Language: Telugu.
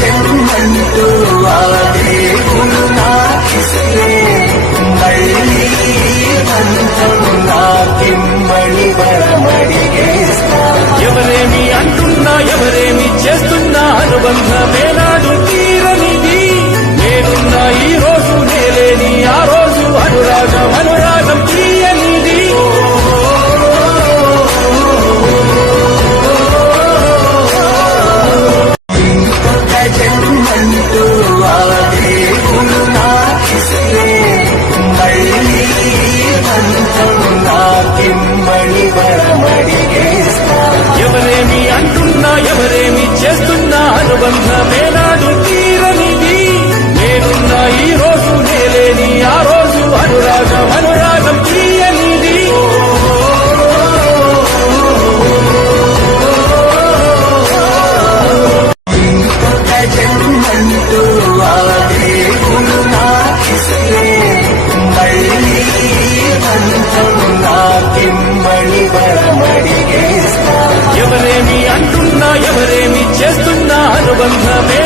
జన్మంటూ ఆ దేవుడు నాకిస్తే మళ్ళీ బంధం నాకిమ్మని వరమడిగేస్తా. ఎవరేమి అంటున్నా ఎవరేమి చేస్తున్నా అనుబంధమే నాడు తీరనిది. నేనున్నా ఈ రోజు నేలేని ఆ రోజు అనురాగం అనురాగం తీయనిది. ఇంకొక జన్మంటూ ఆ దేవుడు నాకిస్తే మళ్ళీ బంధం నాకిమ్మని వరమడిగేస్తా. ఎవరేమి అంటున్నా ఎవరేమి చేస్తున్నా అనుబంధమే నాడు తీరనిది. నేనున్నా ఈ రోజు నేలేని ఆ రోజు అనురాగం అనురాగం తీయనిది. ఇంకొక జన్మంటూ ఆ దేవుడు నాకిస్తే మళ్ళీ బంధం నాకిమ్మని వరమడిగేస్తా. ఎవరేమి అంటున్నా ఎవరేమి చేస్తున్నా అనుబంధమే